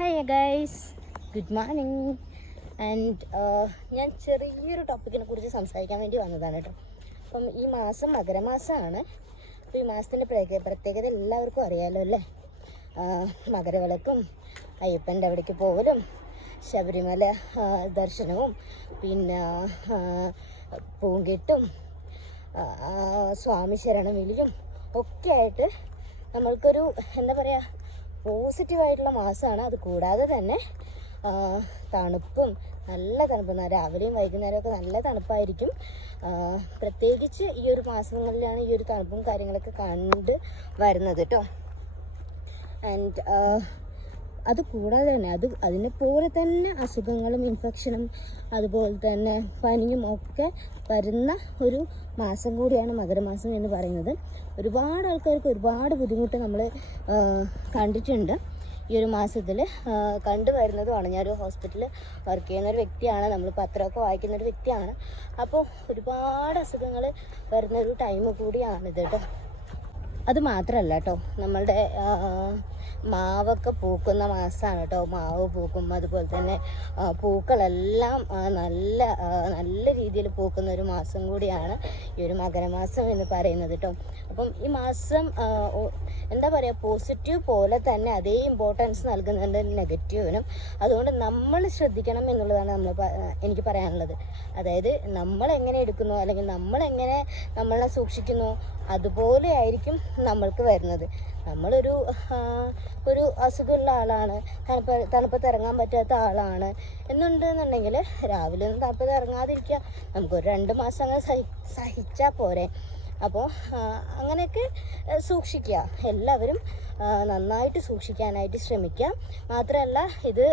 Hi guys, good morning. And ഞാൻ ചെറിയൊരു ടോപ്പിക്കിനെ കുറിച്ച് സംസാരിക്കാൻ വേണ്ടി വന്നതാണ് കേട്ടോ. അപ്പം ഈ മാസം മകരമാസമാണ്. അപ്പോൾ ഈ മാസത്തിൻ്റെ പ്രത്യേകത എല്ലാവർക്കും അറിയാമല്ലോ അല്ലേ. മകരവിളക്കും അയ്യപ്പൻ്റെ അവിടേക്ക് പോകലും ശബരിമല ദർശനവും പിന്നെ പൂങ്കെട്ടും സ്വാമി ശരണം വിളിയും ഒക്കെ ആയിട്ട് നമ്മൾക്കൊരു എന്താ പറയുക പോസിറ്റീവായിട്ടുള്ള മാസമാണ്. അത് കൂടാതെ തന്നെ തണുപ്പും നല്ല തണുപ്പ്, രാവിലെയും വൈകുന്നേരമൊക്കെ നല്ല തണുപ്പായിരിക്കും. പ്രത്യേകിച്ച് ഈ ഒരു മാസങ്ങളിലാണ് ഈ ഒരു തണുപ്പും കാര്യങ്ങളൊക്കെ കണ്ട് വരുന്നത് കേട്ടോ. ആൻഡ് അത് കൂടാതെ തന്നെ അതിനെപ്പോലെ തന്നെ അസുഖങ്ങളും ഇൻഫെക്ഷനും അതുപോലെ തന്നെ പനിയും ഒക്കെ വരുന്ന ഒരു മാസം കൂടിയാണ് മകരമാസം എന്ന് പറയുന്നത്. ഒരുപാട് ആൾക്കാർക്ക് ഒരുപാട് ബുദ്ധിമുട്ട് നമ്മൾ കണ്ടിട്ടുണ്ട് ഈ ഒരു മാസത്തിൽ കണ്ടുവരുന്നതുമാണ്. ഞാനൊരു ഹോസ്പിറ്റലിൽ വർക്ക് ചെയ്യുന്നൊരു വ്യക്തിയാണ്, നമ്മൾ പത്രമൊക്കെ വായിക്കുന്നൊരു വ്യക്തിയാണ്. അപ്പോൾ ഒരുപാട് അസുഖങ്ങൾ വരുന്നൊരു ടൈം കൂടിയാണിത് കേട്ടോ. അത് മാത്രമല്ല കേട്ടോ, നമ്മളുടെ മാവൊക്കെ പൂക്കുന്ന മാസമാണ് കേട്ടോ. മാവ് പൂക്കും, അതുപോലെ തന്നെ പൂക്കളെല്ലാം നല്ല രീതിയിൽ പൂക്കുന്ന ഒരു മാസം കൂടിയാണ് ഈ ഒരു മകരമാസം എന്ന് പറയുന്നത് കേട്ടോ. അപ്പം ഈ മാസം എന്താ പറയുക, പോസിറ്റീവ് പോലെ തന്നെ അതേ ഇമ്പോർട്ടൻസ് നൽകുന്നുണ്ട് നെഗറ്റീവിനും. അതുകൊണ്ട് നമ്മൾ ശ്രദ്ധിക്കണം എന്നുള്ളതാണ് എനിക്ക് പറയാനുള്ളത്. അതായത് നമ്മളെങ്ങനെ എടുക്കുന്നു അല്ലെങ്കിൽ നമ്മളെങ്ങനെ നമ്മളെ സൂക്ഷിക്കുന്നു അതുപോലെ ആയിരിക്കും നമ്മൾക്ക് വരുന്നത്. നമ്മളൊരു അസുഖമുള്ള ആളാണ്, തണുപ്പത്ത് ഇറങ്ങാൻ പറ്റാത്ത ആളാണ് എന്നുണ്ടെന്നുണ്ടെങ്കിൽ രാവിലെ ഒന്നും തണുപ്പത്ത് ഇറങ്ങാതിരിക്കുക, നമുക്കൊരു 2 മാസം അങ്ങനെ സഹിച്ചാൽ പോരെ. അപ്പോൾ അങ്ങനെയൊക്കെ സൂക്ഷിക്കുക, എല്ലാവരും നന്നായിട്ട് സൂക്ഷിക്കാനായിട്ട് ശ്രമിക്കുക. മാത്രമല്ല ഇത്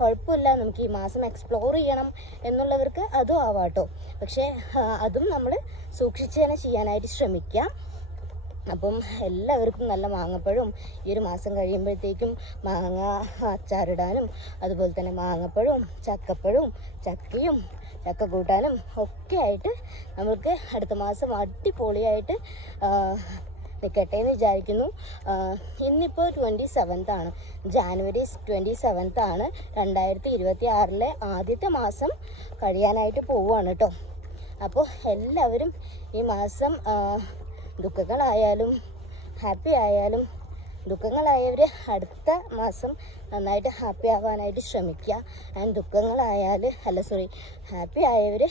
കുഴപ്പമില്ല, നമുക്ക് ഈ മാസം എക്സ്പ്ലോർ ചെയ്യണം എന്നുള്ളവർക്ക് അതും ആവാട്ടോ. പക്ഷേ അതും നമ്മൾ സൂക്ഷിച്ച് തന്നെ ചെയ്യാനായിട്ട് ശ്രമിക്കുക. അപ്പം എല്ലാവർക്കും നല്ല മാങ്ങപ്പഴവും ഈ ഒരു മാസം കഴിയുമ്പോഴത്തേക്കും മാങ്ങ അച്ചാറിടാനും അതുപോലെ തന്നെ മാങ്ങപ്പഴവും ചക്കപ്പഴവും ചക്കയും ചക്ക കൂട്ടാനും ഒക്കെ ആയിട്ട് നമുക്ക് അടുത്ത മാസം അടിപൊളിയായിട്ട് നിൽക്കട്ടെ എന്ന് വിചാരിക്കുന്നു. ഇന്നിപ്പോൾ 27th ആണ്, ജാനുവരി 27th ആണ്. 2026 ആദ്യത്തെ മാസം കഴിയാനായിട്ട് പോവുകയാണ് കേട്ടോ. അപ്പോൾ എല്ലാവരും ഈ മാസം ദുഃഖങ്ങളായാലും ഹാപ്പി ആയാലും, ദുഃഖങ്ങളായവർ അടുത്ത മാസം നന്നായിട്ട് ഹാപ്പി ആവാനായിട്ട് ശ്രമിക്കുക. ആൻഡ് ഹാപ്പി ആയവർ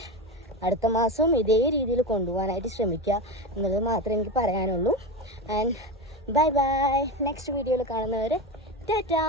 അടുത്ത മാസവും ഇതേ രീതിയിൽ കൊണ്ടുപോകാനായിട്ട് ശ്രമിക്കുക എന്നുള്ളത് മാത്രമേ എനിക്ക് പറയാനുള്ളൂ. And bye bye. നെക്സ്റ്റ് വീഡിയോയിൽ കാണുന്നവരെ ടാറ്റാ.